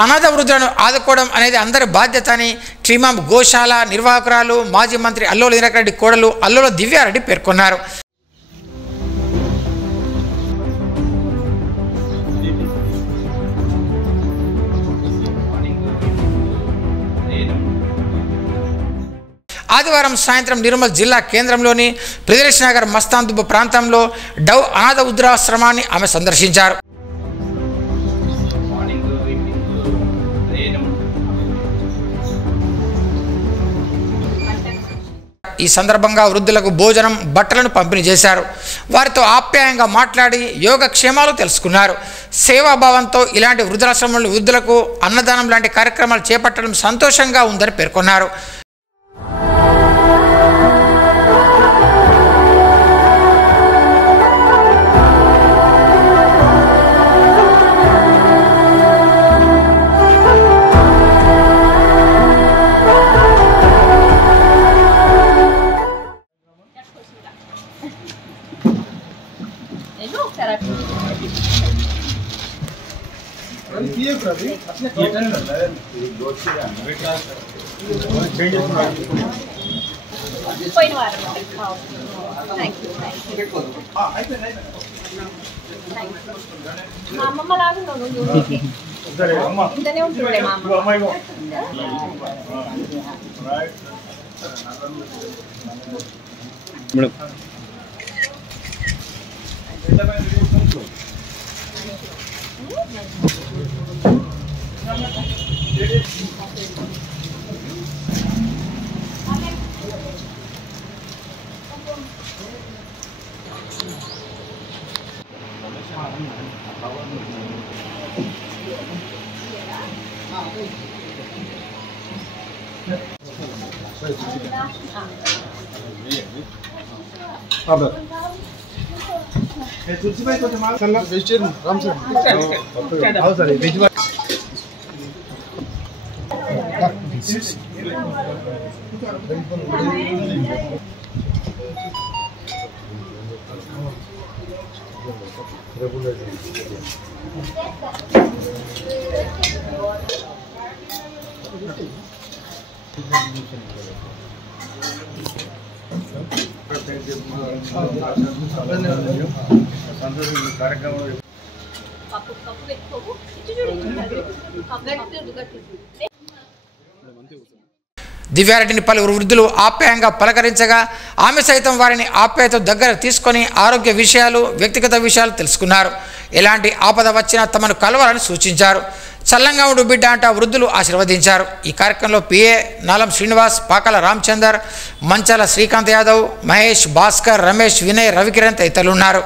అనాథ వృద్ధులను ఆదుకోవడం అనేది అందరి బాధ్యత అని క్లిమాం గోశాల నిర్వాహకురాలు మాజీ మంత్రి అల్లోల ఇంద్రారెడ్డి కోడలు అల్లోల దివ్యారెడ్డి పేర్కొన్నారు. ఆదివారం సాయంత్రం నిర్మల్ జిల్లా కేంద్రంలోని ప్రదేశ్ నగర్ మస్తాన్ దుబ్బ ప్రాంతంలో డవ్ అనాథ వృద్ధాశ్రమాన్ని ఆమె సందర్శించారు. ఈ సందర్భంగా వృద్ధులకు భోజనం బట్టలను పంపిణీ చేశారు. వారితో ఆప్యాయంగా మాట్లాడి యోగక్షేమాలు తెలుసుకున్నారు. సేవాభావంతో ఇలాంటి వృద్ధాశ్రమంలో వృద్ధులకు అన్నదానం లాంటి కార్యక్రమాలు చేపట్టడం సంతోషంగా ఉందని పేర్కొన్నారు. దివ్యారెడ్డిని పలువురు వృద్ధులు ఆప్యాయంగా పలకరించగా ఆమె సైతం వారిని ఆప్యాయత దగ్గర తీసుకొని ఆరోగ్య విషయాలు వ్యక్తిగత విషయాలు తెలుసుకున్నారు. ఎలాంటి ఆపద వచ్చినా తమను కలవాలని సూచించారు. చల్లంగా ఉండు బిడ్డ అంట వృద్ధులు ఆశీర్వదించారు. ఈ కార్యక్రమంలో పిఏ నాలం శ్రీనివాస్, పాకాల రామచందర్, మంచాల శ్రీకాంత్ యాదవ్, మహేష్, భాస్కర్, రమేష్, వినయ్, రవికిరణ్ తదితరులు ఉన్నారు.